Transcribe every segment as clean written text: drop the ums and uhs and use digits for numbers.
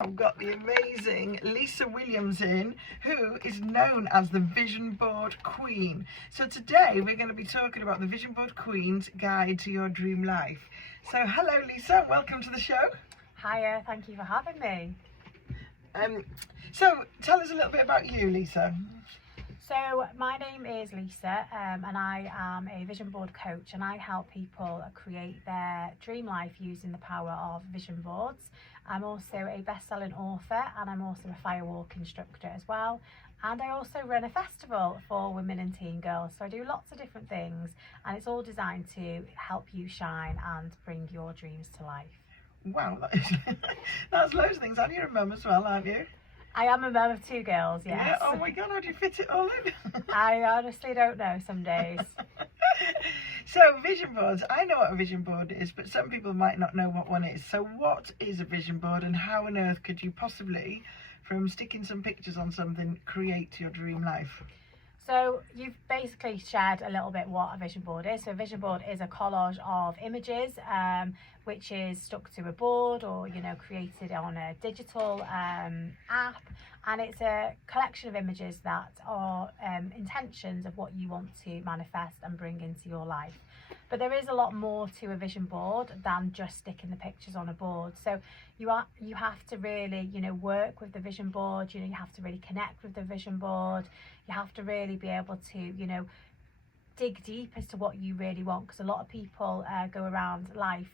I've got the amazing Lisa Williams in, who is known as the Vision Board Queen. So today we're going to be talking about the Vision Board Queen's Guide to Your Dream Life. So hello Lisa, welcome to the show. Hiya, thank you for having me. So tell us a little bit about you, Lisa. So my name is Lisa and I am a vision board coach, and I help people create their dream life using the power of vision boards. I'm also a best-selling author, and I'm also a firewalk instructor as well. And I also run a festival for women and teen girls. So I do lots of different things, and it's all designed to help you shine and bring your dreams to life. Wow, that's loads of things. And you're a mum as well, aren't you? I am a mum of 2 girls, yes. Yeah, oh my God, how do you fit it all in? I honestly don't know some days. So vision boards, I know what a vision board is, but some people might not know what one is. So what is a vision board, and how on earth could you possibly, from sticking some pictures on something, create your dream life? So you've basically shared a little bit what a vision board is. So a vision board is a collage of images which is stuck to a board, or created on a digital app, and it's a collection of images that are intentions of what you want to manifest and bring into your life. But there is a lot more to a vision board than just sticking the pictures on a board. So you have to really work with the vision board. You have to really connect with the vision board. You have to really be able to dig deep as to what you really want, because a lot of people go around life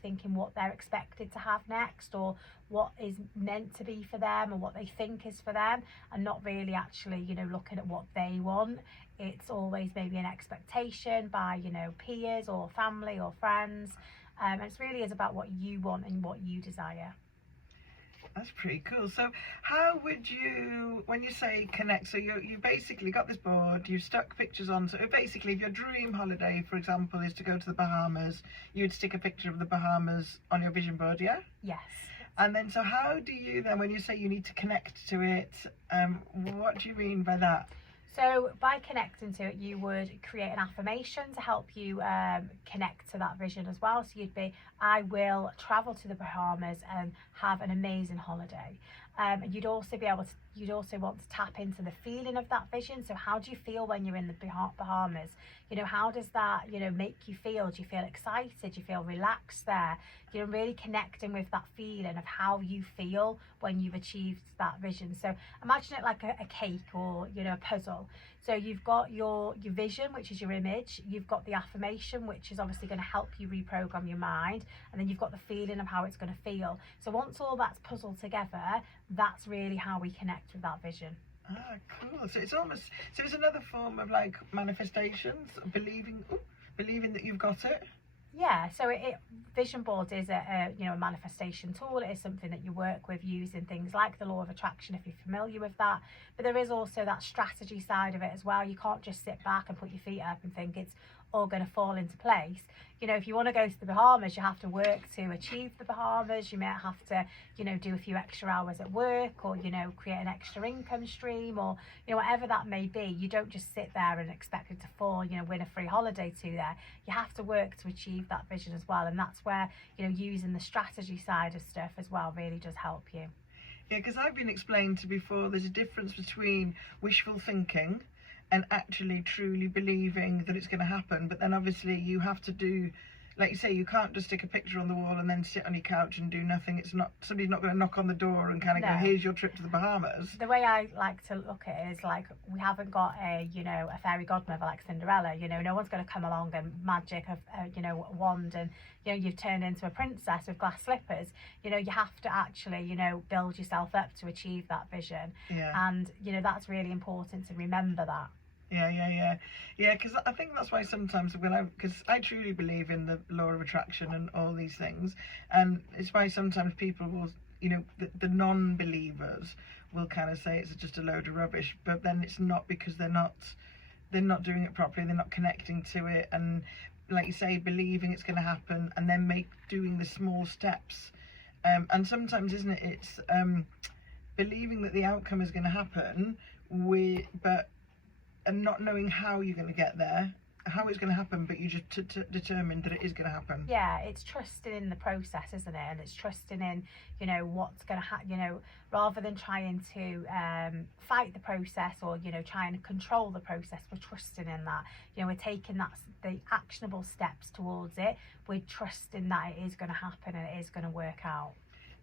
thinking what they're expected to have next, or what is meant to be for them, or what they think is for them, and not really actually looking at what they want. It's always maybe an expectation by peers or family or friends, and it really is about what you want and what you desire. That's pretty cool. So how would you, when you say connect, so you basically got this board, you've stuck pictures on, so basically if your dream holiday, for example, is to go to the Bahamas, you would stick a picture of the Bahamas on your vision board, yeah? Yes. And then, so how do you then, when you say you need to connect to it, what do you mean by that? So by connecting to it, you would create an affirmation to help you connect to that vision as well. So you'd be, I will travel to the Bahamas and have an amazing holiday. And you'd also want to tap into the feeling of that vision. So how do you feel when you're in the Bahamas? How does that make you feel? Do you feel excited? Do you feel relaxed there? Really connecting with that feeling of how you feel when you've achieved that vision. So imagine it like a cake, or a puzzle. So you've got your vision, which is your image. You've got the affirmation, which is obviously going to help you reprogram your mind, and then you've got the feeling of how it's going to feel. So once all that's puzzled together, that's really how we connect with that vision. Ah, cool. So it's another form of like manifestations, believing that you've got it. Yeah, so vision board is a manifestation tool. It is something that you work with using things like the law of attraction, if you're familiar with that. But there is also that strategy side of it as well. You can't just sit back and put your feet up and think it's all going to fall into place. If you want to go to the Bahamas, you have to work to achieve the Bahamas. You might have to do a few extra hours at work, or create an extra income stream, or whatever that may be. You don't just sit there and expect it to fall, win a free holiday to there. You have to work to achieve that vision as well, and that's where using the strategy side of stuff as well really does help you. Yeah, because I've been explained to before, there's a difference between wishful thinking and actually truly believing that it's going to happen. But then obviously you have to do, like you say, you can't just stick a picture on the wall and then sit on your couch and do nothing. It's not, somebody's not going to knock on the door and kind of go, here's your trip to the Bahamas. The way I like to look at it is like, we haven't got a fairy godmother like Cinderella. No one's going to come along and magic a wand and you've turned into a princess with glass slippers. You have to actually build yourself up to achieve that vision. Yeah. And that's really important to remember that. Yeah, because I think that's why sometimes because I truly believe in the law of attraction and all these things, and it's why sometimes people will, the non-believers will kind of say it's just a load of rubbish, but then it's not, because they're not doing it properly, they're not connecting to it, and like you say, believing it's going to happen, and then doing the small steps, and sometimes, isn't it, it's believing that the outcome is going to happen, and not knowing how you're going to get there, how it's going to happen, but you just determined that it is going to happen. Yeah, it's trusting in the process, isn't it? And it's trusting in, you know, what's going to happen, you know, rather than trying to fight the process or, you know, trying to control the process. We're trusting in that, you know, we're taking the actionable steps towards it. We're trusting that it is going to happen and it is going to work out.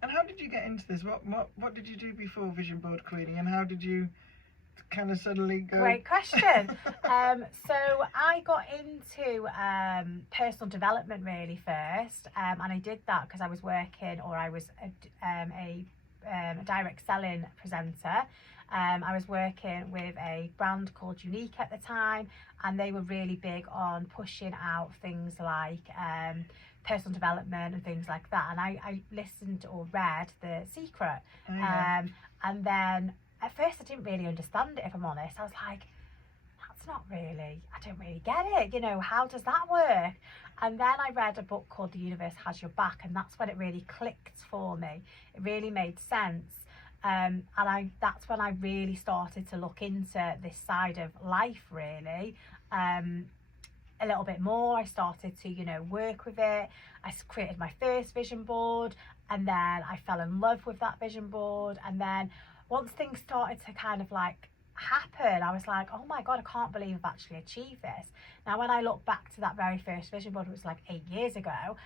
And how did you get into this? What did you do before vision board queening, and how did you kind of suddenly go? Great question. So I got into personal development really first, and I did that because I was working, or I was a direct selling presenter. I was working with a brand called Unique at the time, and they were really big on pushing out things like personal development and things like that. And I listened or read The Secret. Oh, yeah. And then at first I didn't really understand it, if I'm honest. I was like, that's not really, I don't really get it, you know, how does that work? And then I read a book called The Universe Has Your Back, and that's when it really clicked for me. It really made sense. And that's when I really started to look into this side of life, really, a little bit more. I started to, you know, work with it. I created my first vision board, and then I fell in love with that vision board. And then once things started to kind of like happen, I was like, oh my God, I can't believe I've actually achieved this. Now, when I look back to that very first vision board, it was like 8 years ago,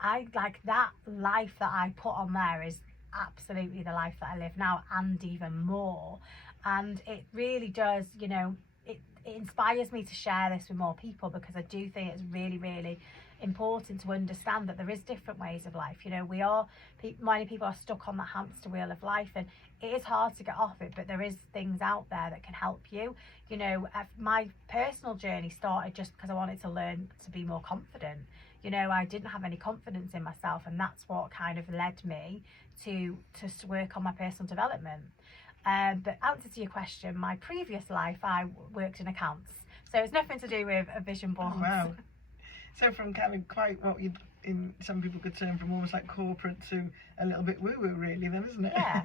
I like that life that I put on there is absolutely the life that I live now, and even more. And it really does, you know, it inspires me to share this with more people, because I do think it's really, really important to understand that there is different ways of life. You know, many people are stuck on that hamster wheel of life, and it is hard to get off it, but there is things out there that can help you. You know, my personal journey started just because I wanted to learn to be more confident. You know, I didn't have any confidence in myself, and that's what kind of led me to work on my personal development. But answer to your question, my previous life, I worked in accounts. So it's nothing to do with a vision board. Oh, wow. So from kind of quite what you'd, in some people could term, from almost like corporate to a little bit woo-woo really then, isn't it? Yeah.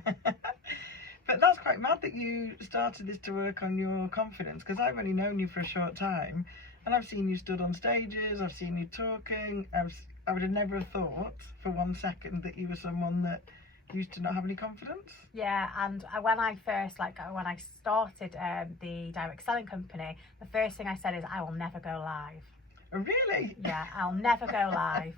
But that's quite mad that you started this to work on your confidence, because I've only known you for a short time, and I've seen you stood on stages, I've seen you talking. I would have never thought for 1 second that you were someone that used to not have any confidence. Yeah, and when I started the direct selling company, the first thing I said is, I will never go live. Oh, really? Yeah, I'll never go live.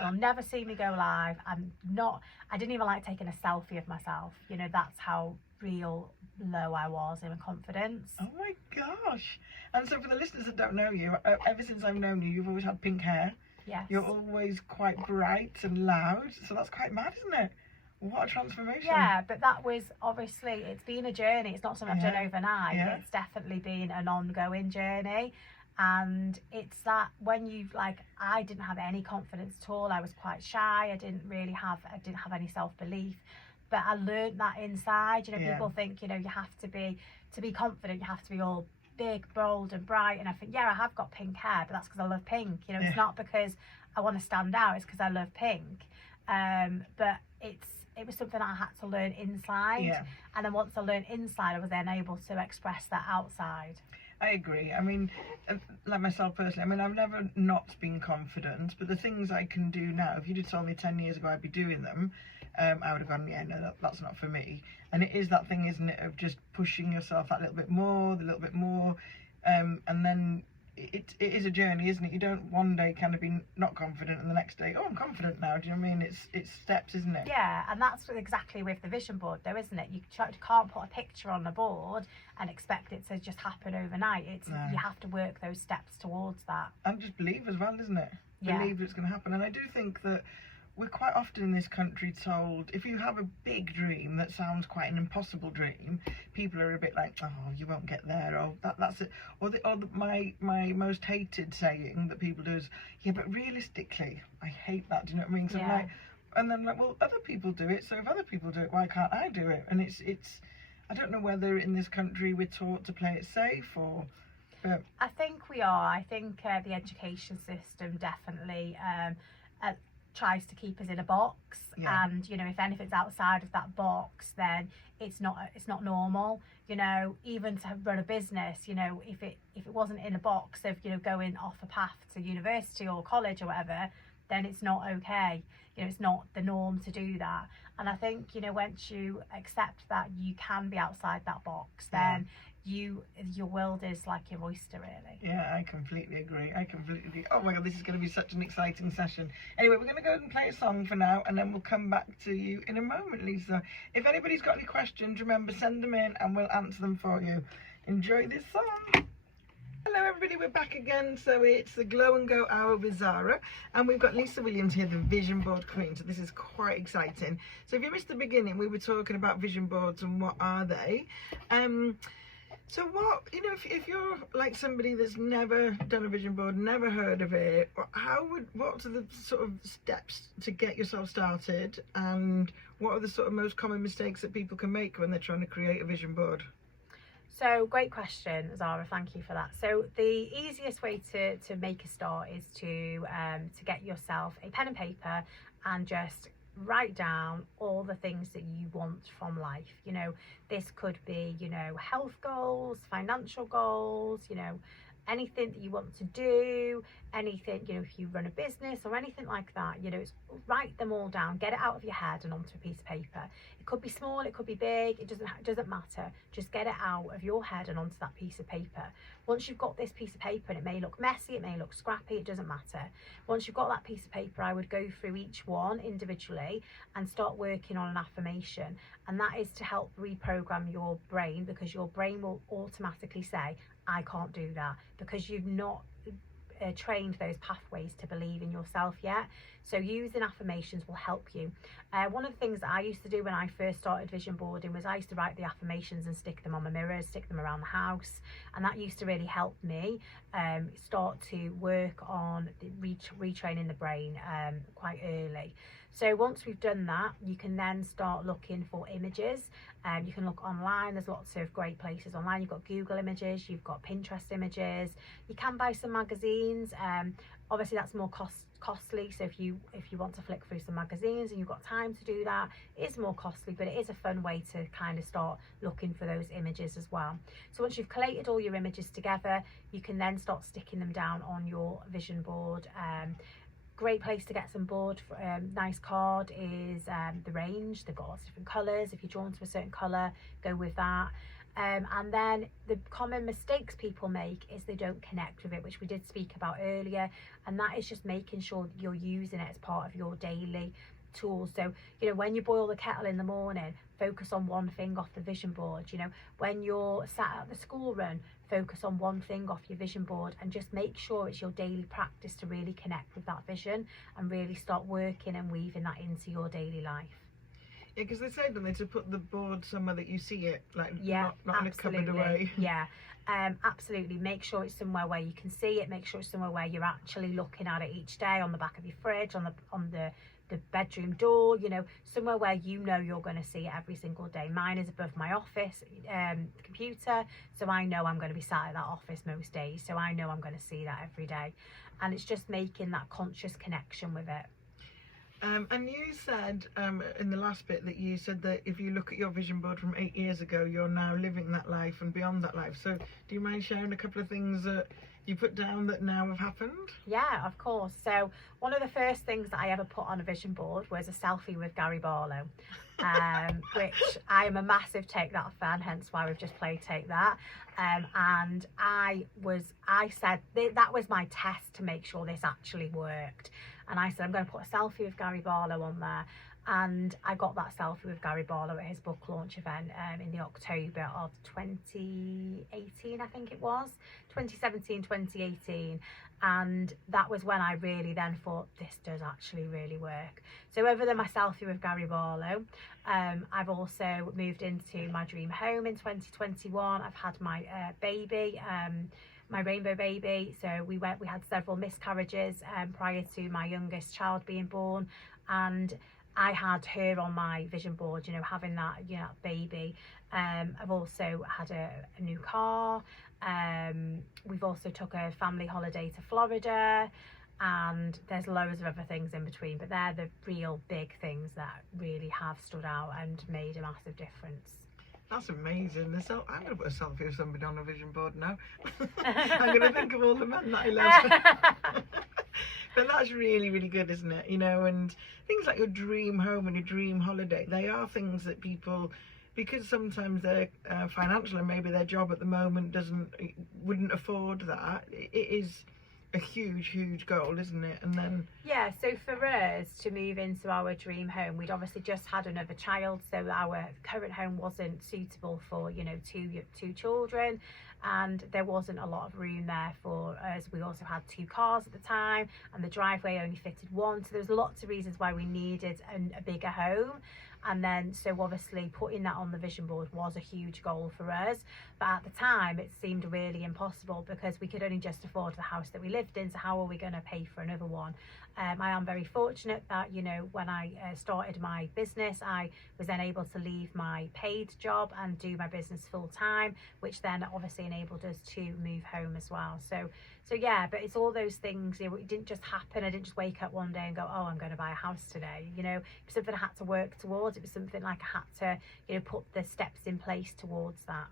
You'll never see me go live. I didn't even like taking a selfie of myself. You know, that's how real low I was in confidence. Oh my gosh. And so for the listeners that don't know you, ever since I've known you, you've always had pink hair. Yes. You're always quite bright and loud, so that's quite mad, isn't it? What a transformation. Yeah, but that was obviously, it's been a journey. It's not something I've done overnight. Yeah. It's definitely been an ongoing journey. And it's that when I didn't have any confidence at all. I was quite shy. I didn't have any self-belief. But I learned that inside. You know, people think, you know, you have to be confident, you have to be all big, bold and bright. And I think, yeah, I have got pink hair, but that's because I love pink. You know, it's not because I want to stand out, it's because I love pink. But it was something I had to learn inside. Yeah. And then once I learned inside, I was then able to express that outside. I agree. I mean, like myself personally, I mean, I've never not been confident, but the things I can do now, if you'd have told me 10 years ago I'd be doing them, I would have gone, yeah, no, that's not for me. And it is that thing, isn't it, of just pushing yourself that little bit more, and then it is a journey, isn't it? You don't one day kind of be not confident and the next day, oh, I'm confident now. Do you know what I mean? It's steps, isn't it? Yeah, and that's exactly with the vision board though, isn't it? You can't put a picture on the board and expect it to just happen overnight. You have to work those steps towards that. And just believe as well, isn't it? Yeah. Believe it's going to happen. And I do think that we're quite often in this country told, if you have a big dream that sounds quite an impossible dream, people are a bit like, oh, you won't get there, or that's it. Or my most hated saying that people do is, yeah, but realistically, I hate that. Do you know what I mean? So I'm like, and then like, well, other people do it, so if other people do it, why can't I do it? And it's I don't know whether in this country we're taught to play it safe or. I think we are. I think the education system definitely tries to keep us in a box, Yeah. and you know, if anything's outside of that box, then it's not normal. You know, even to run a business, you know, if it wasn't in a box of, you know, going off a path to university or college or whatever, then it's not okay. You know, it's not the norm to do that. And I think, you know, once you accept that you can be outside that box, then your world is like your oyster, really. Yeah, I completely agree. Oh my god, this is going to be such an exciting session. Anyway, we're going to go and play a song for now, and then we'll come back to you in a moment, Lisa. If anybody's got any questions, remember, send them in and we'll answer them for you. Enjoy this song. Hello everybody, we're back again. So it's the Glow and Go Hour with Zara, and we've got Lisa Williams here, the vision board queen. So this is quite exciting. So if you missed the beginning, we were talking about vision boards and what are they. So what, you know, if you're like somebody that's never done a vision board, never heard of it, what are the sort of steps to get yourself started, and what are the sort of most common mistakes that people can make when they're trying to create a vision board? So great question, Zara, thank you for that. So the easiest way to make a start is to get yourself a pen and paper and just write down all the things that you want from life. You know, this could be, you know, health goals, financial goals, you know, anything that you want to do, anything, you know, if you run a business or anything like that, you know, write them all down, get it out of your head and onto a piece of paper. It could be small, it could be big, it doesn't matter. Just get it out of your head and onto that piece of paper. Once you've got this piece of paper, and it may look messy, it may look scrappy, it doesn't matter. Once you've got that piece of paper, I would go through each one individually and start working on an affirmation. And that is to help reprogram your brain, because your brain will automatically say, I can't do that, because you've not trained those pathways to believe in yourself yet. So using affirmations will help you. One of the things that I used to do when I first started vision boarding was I used to write the affirmations and stick them on my mirrors, stick them around the house, and that used to really help me start to work on retraining the brain quite early. So once we've done that, you can then start looking for images. You can look online, there's lots of great places online. You've got Google images, you've got Pinterest images, you can buy some magazines. Obviously that's more costly, so if you want to flick through some magazines and you've got time to do that, it is more costly, but it is a fun way to kind of start looking for those images as well. So once you've collated all your images together, you can then start sticking them down on your vision board. Great place to get some board for nice card is the Range. They've got lots of different colours. If you're drawn to a certain colour, go with that. And then the common mistakes people make is they don't connect with it, which we did speak about earlier, and that is just making sure that you're using it as part of your daily tools. So, you know, when you boil the kettle in the morning, focus on one thing off the vision board. You know, when you're sat at the school run, focus on one thing off your vision board, and just make sure it's your daily practice to really connect with that vision and really start working and weaving that into your daily life. Yeah, because they say, don't they, to put the board somewhere that you see it, like yeah, not in a cupboard away. Yeah, absolutely. Make sure it's somewhere where you can see it. Make sure it's somewhere where you're actually looking at it each day, on the back of your fridge, on the bedroom door, you know, somewhere where you know you're going to see it every single day. Mine is above my office computer, so I know I'm going to be sat at that office most days, so I know I'm going to see that every day. And it's just making that conscious connection with it. And you said in the last bit that you said that if you look at your vision board from 8 years ago, you're now living that life and beyond that life. So do you mind sharing a couple of things that you put down that now have happened? Yeah, of course. So one of the first things that I ever put on a vision board was a selfie with Gary Barlow, which I am a massive Take That fan, hence why we've just played Take That. And I said that was my test to make sure this actually worked. And I said, I'm going to put a selfie with Gary Barlow on there. And I got that selfie with Gary Barlow at his book launch event in the October of 2018, I think it was, 2017, 2018. And that was when I really then thought, this does actually really work. So other than my selfie with Gary Barlow, I've also moved into my dream home in 2021. I've had my baby, my rainbow baby. So we had several miscarriages prior to my youngest child being born, and I had her on my vision board, you know, having that, you know, baby. I've also had a new car. We've also took a family holiday to Florida. and there's loads of other things in between, but they're the real big things that really have stood out and made a massive difference. That's amazing. I'm going to put a selfie of somebody on a vision board now. I'm going to think of all the men that I love. But that's really, really good, isn't it? You know, and things like your dream home and your dream holiday, they are things that people, because sometimes they're financial and maybe their job at the moment wouldn't afford that. It is a huge goal, isn't it? And then yeah, so for us to move into our dream home, we'd obviously just had another child, so our current home wasn't suitable for, you know, two children, and there wasn't a lot of room there for us. We also had 2 cars at the time, and the driveway only fitted 1, so there's lots of reasons why we needed a bigger home. And then, so obviously putting that on the vision board was a huge goal for us. But at the time, it seemed really impossible because we could only just afford the house that we lived in. So how are we going to pay for another one? I am very fortunate that, you know, when I started my business, I was then able to leave my paid job and do my business full time, which then obviously enabled us to move home as well. So yeah, but it's all those things, you know, it didn't just happen. I didn't just wake up one day and go, oh, I'm going to buy a house today. You know, it was something I had to work towards. It was something like I had to, you know, put the steps in place towards that.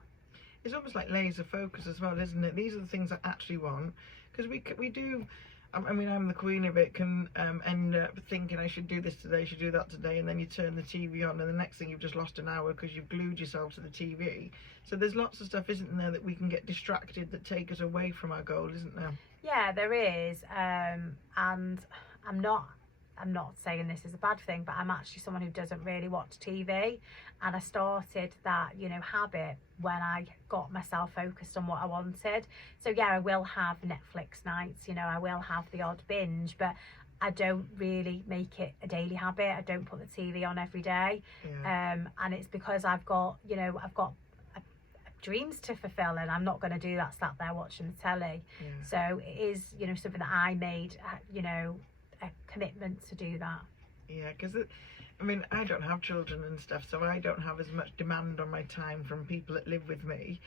It's almost like laser focus as well, isn't it? These are the things I actually want, because we do. I mean, I'm the queen of it, can end up thinking I should do this today, should do that today, and then you turn the TV on and the next thing you've just lost an hour because you've glued yourself to the TV. So there's lots of stuff, isn't there, that we can get distracted that take us away from our goal, isn't there? Yeah, there is, and I'm not saying this is a bad thing, but I'm actually someone who doesn't really watch TV, and I started that, you know, habit when I got myself focused on what I wanted. So yeah, I will have Netflix nights, you know, I will have the odd binge, but I don't really make it a daily habit. I don't put the TV on every day. Yeah. And it's because I've got dreams to fulfill, and I'm not going to do that sat there watching the telly. Yeah. So it is, you know, something that I made, you know, a commitment to do that. Yeah, because I mean, I don't have children and stuff, so I don't have as much demand on my time from people that live with me.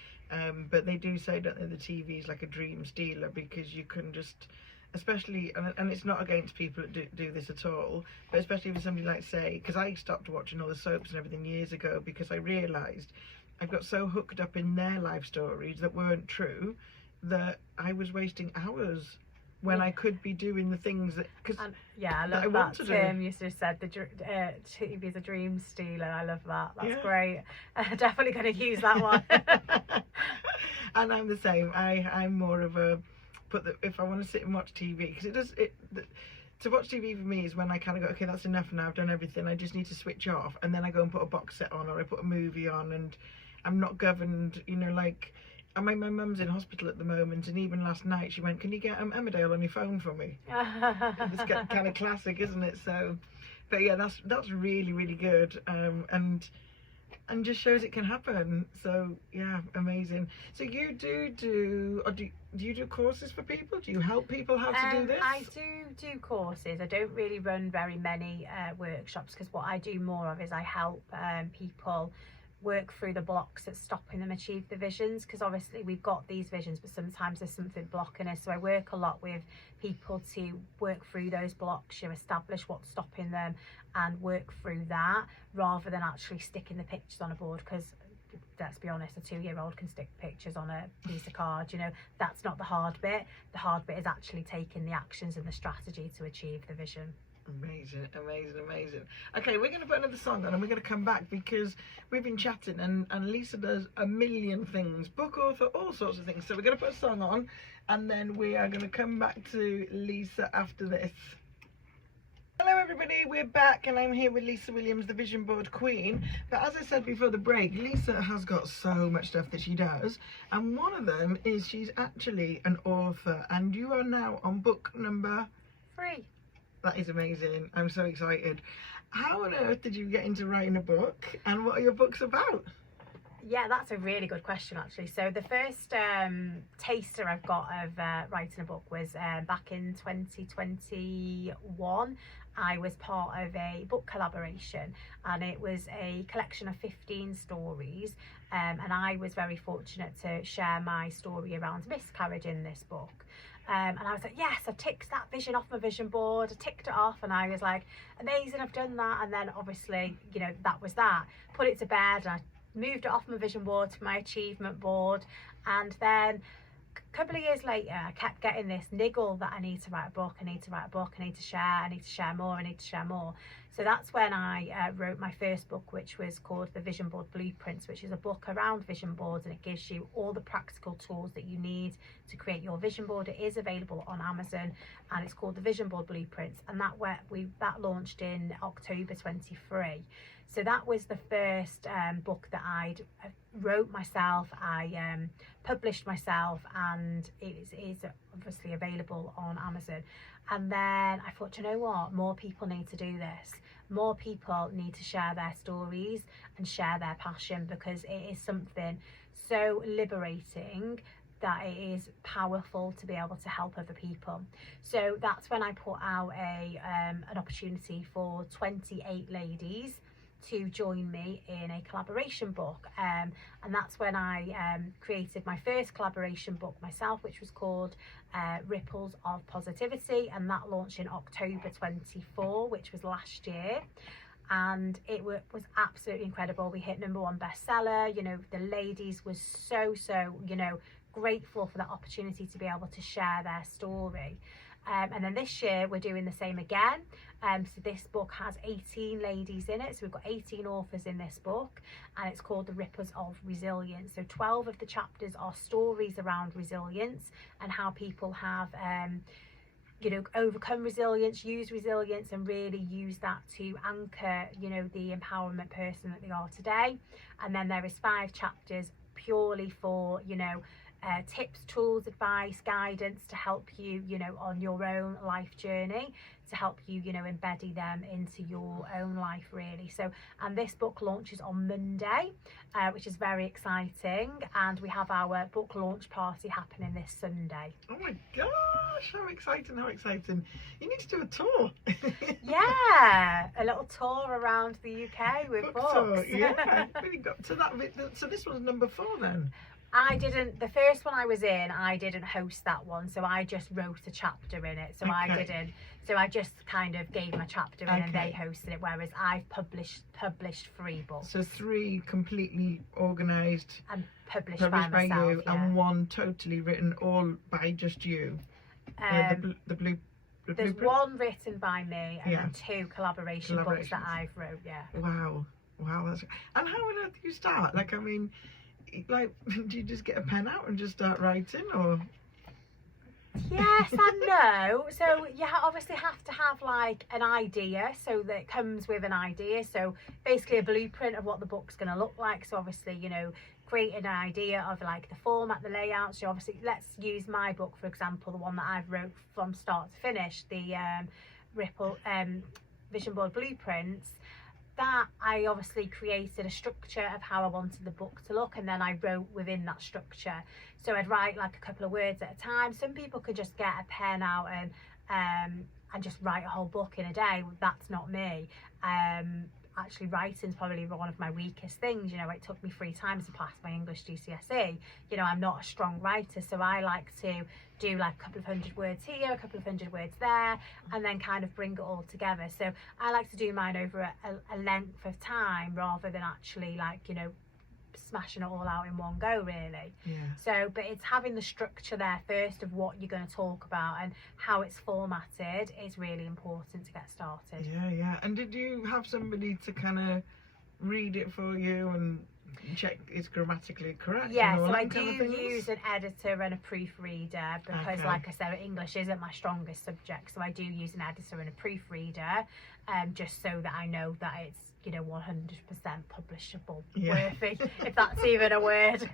But they do say, don't they, the TV is like a dream stealer, because you can just, especially, and it's not against people that do this at all, but especially if somebody like, say, because I stopped watching all the soaps and everything years ago because I realised I got so hooked up in their life stories that weren't true that I was wasting hours when I could be doing the things that, yeah, I love that Tim used to said the TV is a dream stealer. I love that. That's great. I'm definitely going to use that one. And I'm the same. I'm more of a if I want to sit and watch TV, because to watch TV for me is when I kind of go, okay, that's enough now, I've done everything, I just need to switch off, and then I go and put a box set on, or I put a movie on, and I'm not governed, you know, like, I mean, my mum's in hospital at the moment, and even last night she went, can you get Emmerdale on your phone for me? It's kind of classic, isn't it? So, but yeah, that's really, really good, and just shows it can happen. So yeah, amazing. So you do you do courses for people? Do you help people how to do this? I do courses. I don't really run very many workshops, because what I do more of is I help people work through the blocks that's stopping them achieve the visions, because obviously we've got these visions, but sometimes there's something blocking us. So I work a lot with people to work through those blocks, you establish what's stopping them and work through that, rather than actually sticking the pictures on a board, because let's be honest, a 2-year-old can stick pictures on a piece of card, you know. That's not the hard bit. The hard bit is actually taking the actions and the strategy to achieve the vision. Amazing, amazing, amazing. Okay, we're going to put another song on and we're going to come back, because we've been chatting and Lisa does a million things, book author, all sorts of things. So we're going to put a song on and then we are going to come back to Lisa after this. Hello everybody, we're back and I'm here with Lisa Williams, the Vision Board Queen. But as I said before the break, Lisa has got so much stuff that she does, and one of them is she's actually an author, and you are now on book number 3. That is amazing. I'm so excited. How on earth did you get into writing a book, and what are your books about? Yeah, that's a really good question, actually. So the first taster I've got of writing a book was back in 2021. I was part of a book collaboration, and it was a collection of 15 stories, and I was very fortunate to share my story around miscarriage in this book. And I was like, yes, I've ticked that vision off my vision board. I ticked it off, and I was like, amazing, I've done that. And then obviously, you know, that was that. Put it to bed, and I moved it off my vision board to my achievement board. And then a couple of years later, I kept getting this niggle that I need to write a book, I need to write a book, I need to share more, I need to share more. So that's when I wrote my first book, which was called The Vision Board Blueprints, which is a book around vision boards, and it gives you all the practical tools that you need to create your vision board. It is available on Amazon, and it's called The Vision Board Blueprints, and that launched in October 23. So that was the first book that I wrote myself, I published myself, and it is obviously available on Amazon. And then I thought, you know what, more people need to do this. More people need to share their stories and share their passion, because it is something so liberating that it is powerful to be able to help other people. So that's when I put out an opportunity for 28 ladies to join me in a collaboration book, and that's when I created my first collaboration book myself, which was called Ripples of Positivity, and that launched in October 24, which was last year. And it was absolutely incredible. We hit #1 bestseller. You know, the ladies was so you know, grateful for that opportunity to be able to share their story. And then this year we're doing the same again. So this book has 18 ladies in it. So we've got 18 authors in this book, and it's called The Rippers of Resilience. So 12 of the chapters are stories around resilience and how people have, you know, overcome resilience, use resilience, and really use that to anchor, you know, the empowerment person that they are today. And then there is 5 chapters purely for, you know, tips, tools, advice, guidance to help you, you know, on your own life journey, to help you, you know, embed them into your own life, really. So, and this book launches on Monday, which is very exciting, and we have our book launch party happening this Sunday. Oh my gosh, how exciting, how exciting. You need to do a tour. Yeah, a little tour around the UK with books. Tour, yeah. Really got to that. So this was #4 then. I didn't, the first one I was in, I didn't host that one, so I just wrote a chapter in it. So I just kind of gave them a chapter in, and they hosted it, whereas I've published 3 books. So 3 completely organised and published by myself, you, yeah. And 1 totally written all by just you. There's 1 written by me, and then 2 collaboration books that I've wrote, yeah. Wow, that's. And how on earth do you start? Like, I mean, like, do you just get a pen out and just start writing, or? Yes and no. So you obviously have to have like an idea, so that it comes with an idea. So basically a blueprint of what the book's going to look like. So obviously, you know, create an idea of like the format, the layout. So obviously, let's use my book for example, the one that I've wrote from start to finish, the Vision Board Blueprints. That I obviously created a structure of how I wanted the book to look, and then I wrote within that structure. So I'd write like a couple of words at a time. Some people could just get a pen out and just write a whole book in a day. That's not me. Actually, writing's probably one of my weakest things. You know, it took me 3 times to pass my English GCSE. You know, I'm not a strong writer, so I like to do like a couple of 100 words here, a couple of 100 words there, and then kind of bring it all together. So I like to do mine over a length of time, rather than actually like, you know, smashing it all out in one go, really. Yeah. So, but it's having the structure there first of what you're going to talk about and how it's formatted is really important to get started. Yeah. And did you have somebody to kind of read it for you and check it's grammatically correct? Yeah, so I do use an editor and a proofreader, because like I said, English isn't my strongest subject, so I do use an editor and a proofreader, just so that I know that it's, you know, 100% publishable, worthy, if that's even a word.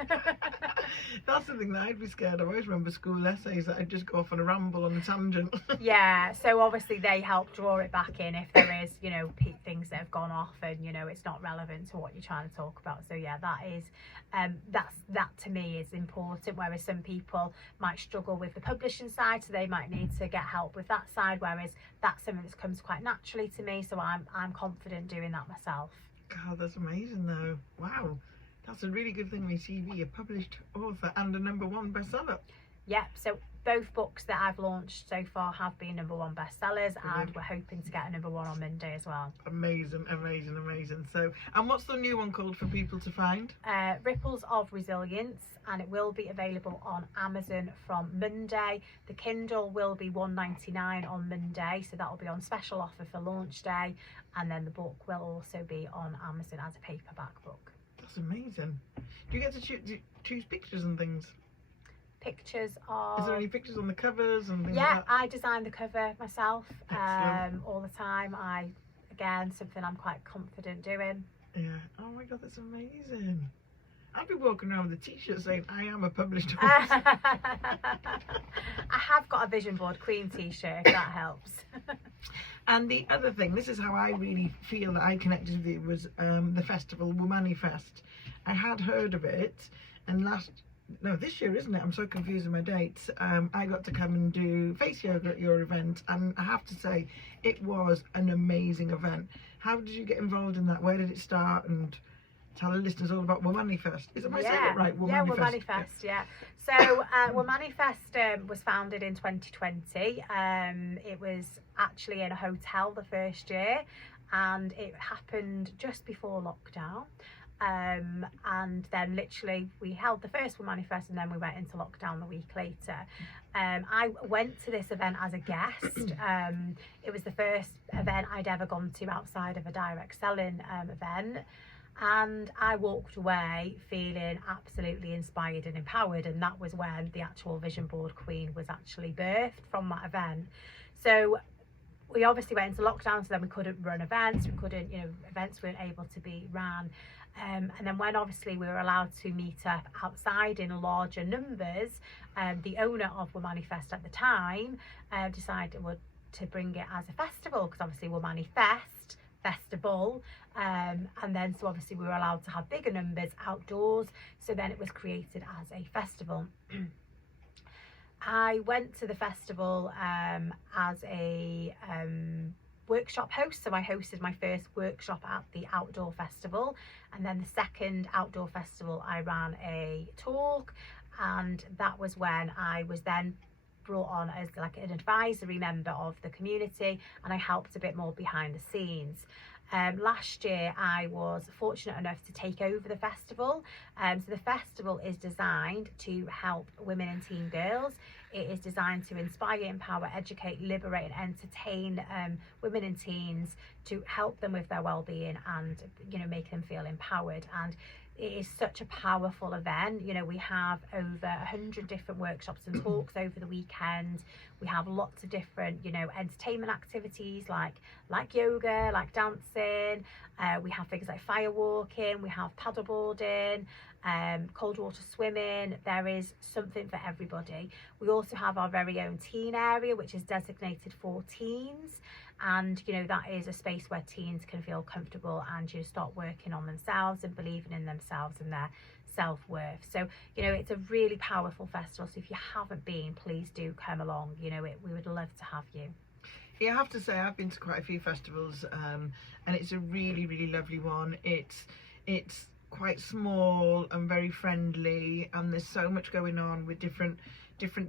That's the thing that I'd be scared of. I always remember school essays that I'd just go off on a ramble on a tangent. Yeah, so obviously they help draw it back in if there is, you know, things that have gone off and, you know, it's not relevant to what you're trying to talk about. So yeah, that is, that to me is important, whereas some people might struggle with the publishing side, so they might need to get help with that side, whereas that's something that comes quite naturally to me, so I'm confident doing that myself. God, that's amazing though. Wow, that's a really good thing on your CV, a published author and a #1 bestseller. Yep, so both books that I've launched so far have been #1 bestsellers, and Brilliant. we're hoping to get a #1 on Monday as well. Amazing, amazing, amazing. So, and what's the new one called for people to find? Ripples of Resilience, and it will be available on Amazon from Monday. The Kindle will be £1.99 on Monday, so that will be on special offer for launch day, and then the book will also be on Amazon as a paperback book. That's amazing. Do you get to choose pictures and things? Pictures of... Is there any pictures on the covers and things Yeah, like that? I design the cover myself Excellent. all the time. Again, something I'm quite confident doing. Yeah. Oh my God, that's amazing. I'd be walking around with a t-shirt saying, I am a published author. I have got a Vision Board Queen t-shirt, if that helps. And the other thing, this is how I really feel that I connected with you, was the festival, Womani Fest. I had heard of it, and this year, isn't it? I'm so confused with my dates. I got to come and do face yoga at your event, and I have to say, it was an amazing event. How did you get involved in that? Where did it start? And tell the listeners all about Womani Fest. Is it my saying it right? Womani Fest, yeah. So Womani Fest was founded in 2020. It was actually in a hotel the first year, and it happened just before lockdown. And then literally we held the first Womani Fest, and then we went into lockdown the week later. I went to this event as a guest. It was the first event I'd ever gone to outside of a direct selling event. And I walked away feeling absolutely inspired and empowered, and that was when the actual Vision Board Queen was actually birthed from that event. So we obviously went into lockdown, so then we couldn't run events, events weren't able to be ran. And then when obviously we were allowed to meet up outside in larger numbers, the owner of Womani Fest at the time decided to bring it as a festival, because obviously Womani Fest, festival, and then so obviously we were allowed to have bigger numbers outdoors, so then it was created as a festival. I went to the festival as a workshop host, so I hosted my first workshop at the outdoor festival, and then the second outdoor festival I ran a talk, and that was when I was then brought on as like an advisory member of the community, and I helped a bit more behind the scenes. Last year I was fortunate enough to take over the festival. So the festival is designed to help women and teen girls. It is designed to inspire, empower, educate, liberate and entertain women and teens, to help them with their well-being and make them feel empowered. And it is such a powerful event. We have over 100 different workshops and talks over the weekend. We have lots of different entertainment activities like yoga, like dancing. We have things like firewalking, we have paddleboarding, cold water swimming. There is something for everybody. We also have our very own teen area, which is designated for teens, and that is a space where teens can feel comfortable and start working on themselves and believing in themselves and their self-worth. So it's a really powerful festival, so if you haven't been, please do come along. We would love to have you. Yeah, I have to say I've been to quite a few festivals, and it's a really, really lovely one. It's quite small and very friendly, and there's so much going on with different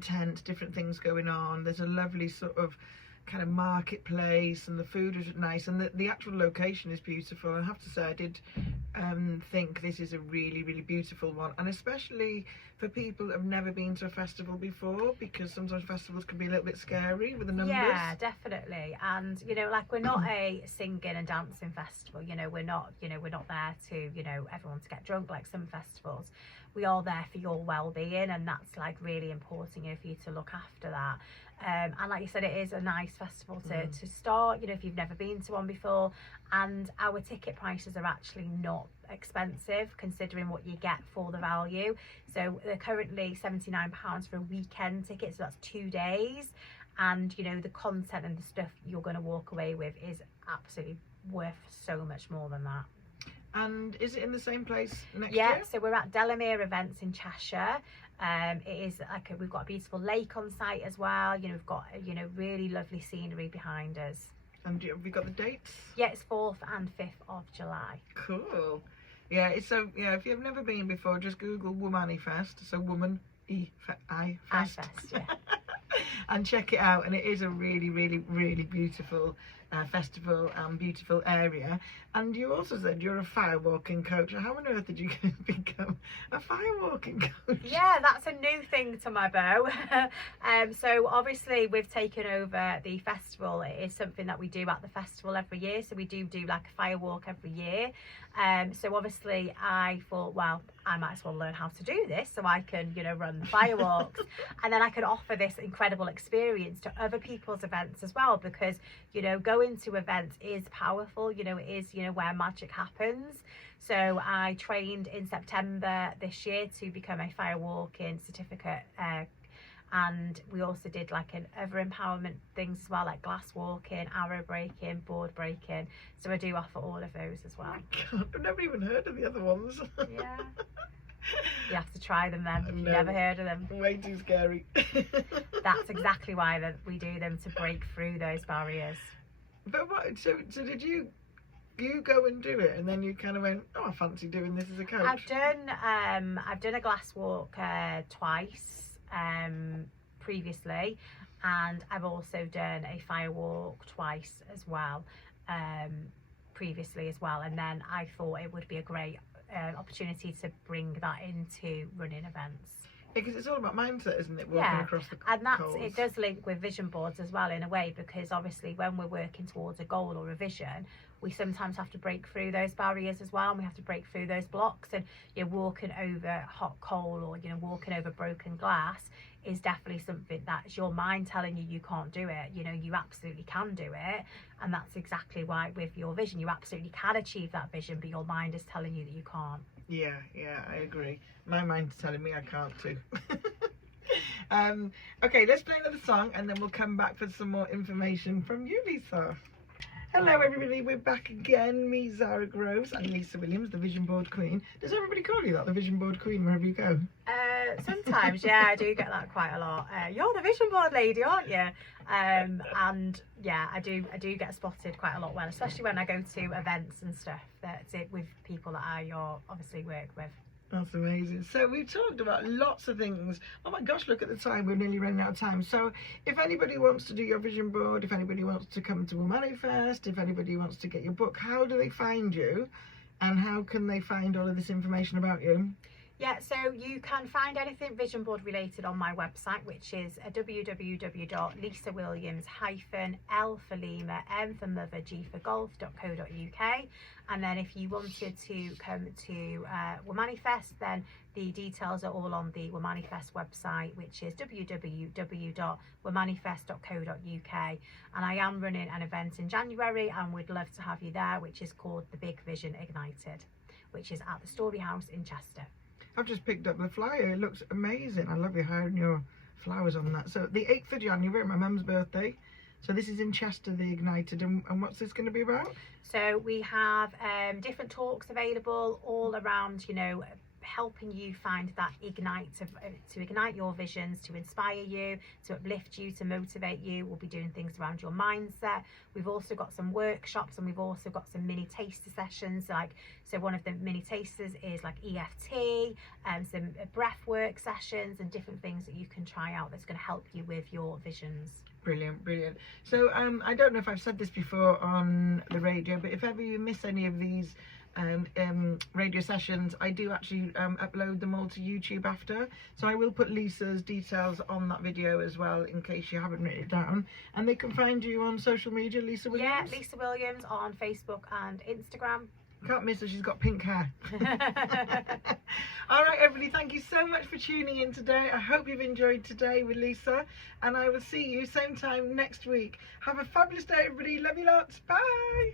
tents, different things going on. There's a lovely sort of kind of marketplace, and the food is nice, and the actual location is beautiful. I have to say I did think this is a really, really beautiful one, and especially for people that have never been to a festival before, because sometimes festivals can be a little bit scary with the numbers. Yeah, definitely. And we're not a singing and dancing festival. We're not there to everyone to get drunk like some festivals. We are there for your well-being, and that's really important for you to look after that. And like you said, it is a nice festival to start, if you've never been to one before. And our ticket prices are actually not expensive considering what you get for the value. So they're currently £79 for a weekend ticket, so that's 2 days. And the content and the stuff you're going to walk away with is absolutely worth so much more than that. And is it in the same place next year? Yeah, so we're at Delamere Events in Cheshire. It is we've got a beautiful lake on site as well. We've got really lovely scenery behind us. And have we got the dates? Yeah, it's 4th and 5th of July. Cool. Yeah, if you've never been before, just Google Womani Fest. So woman iFest. Yeah. And check it out, and it is a really, really, really beautiful festival and beautiful area. And you also said you're a firewalking coach. How on earth did you become a firewalking coach? Yeah, that's a new thing to my bow. So obviously we've taken over the festival. It is something that we do at the festival every year. So we do like a firewalk every year. So obviously I thought, well, I might as well learn how to do this so I can, you know, run the firewalks, and then I can offer this incredible experience to other people's events as well, because, you know, going to events is powerful. You know, it is, you know, where magic happens. So I trained in September this year to become a firewalking certificate, and we also did like other empowerment things as well, like glass walking, arrow breaking, board breaking. So I do offer all of those as well. God, I've never even heard of the other ones. Yeah. You have to try them then if you've No. never heard of them. Way too scary. That's exactly why we do them, to break through those barriers. But what? So did you go and do it, and then you kind of went, oh, I fancy doing this as a coach? I've done a glass walk twice previously, and I've also done a firewalk twice as well previously as well. And then I thought it would be a great opportunity to bring that into running events. Because it's all about mindset, isn't it? Walking across the and that's coals. it does link with vision boards as well in a way, because obviously when we're working towards a goal or a vision, we sometimes have to break through those barriers as well, and we have to break through those blocks. And you're walking over hot coal, or, you know, walking over broken glass is definitely something that's your mind telling you can't do it. You know, you absolutely can do it. And that's exactly why with your vision, you absolutely can achieve that vision, but your mind is telling you that you can't. Yeah, I agree. My mind's telling me I can't too. Okay, let's play another song, and then we'll come back for some more information from you, Lisa. Hello everybody, we're back again. Me, Zara Groves, and Lisa Williams, the Vision Board Queen. Does everybody call you that, the Vision Board Queen, wherever you go? Sometimes, yeah, I do get that quite a lot. You're the vision board lady, aren't you? And yeah, I do get spotted quite a lot, well, especially when I go to events and stuff that's it with people that I obviously work with. That's amazing. So we've talked about lots of things. Oh my gosh, look at the time, we're nearly running out of time. So if anybody wants to do your vision board, if anybody wants to come to Womani Fest, if anybody wants to get your book, how do they find you, and how can they find all of this information about you? Yeah, so you can find anything vision board related on my website, which is www.lisawilliams-L for Lima, M for Mother, G for Golf.co.uk. And then if you wanted to come to Womani Fest, then the details are all on the Womani Fest website, which is www.womanifest.co.uk. And I am running an event in January, and we'd love to have you there, which is called the Big Vision Ignited, which is at the Story House in Chester. I've just picked up the flyer. It looks amazing. I love your hair and your flowers on that. So the 8th of January, my mum's birthday. So this is in Chester, the Ignited. And what's this going to be about? So we have different talks available all around, you know, helping you find that ignite to ignite your visions, to inspire you, to uplift you, to motivate you. We'll be doing things around your mindset. We've also got some workshops, and we've also got some mini taster sessions. So one of the mini tasters is like EFT and some breath work sessions and different things that you can try out that's going to help you with your visions. Brilliant. So I don't know if I've said this before on the radio, but if ever you miss any of these radio sessions, I do actually upload them all to YouTube after, so I will put Lisa's details on that video as well, in case you haven't written it down. And they can find you on social media, Lisa Williams? Yeah, Lisa Williams on Facebook and Instagram. Can't miss her, she's got pink hair. All right everybody, thank you so much for tuning in today. I hope you've enjoyed today with Lisa, and I will see you same time next week. Have a fabulous day everybody. Love you lots. Bye.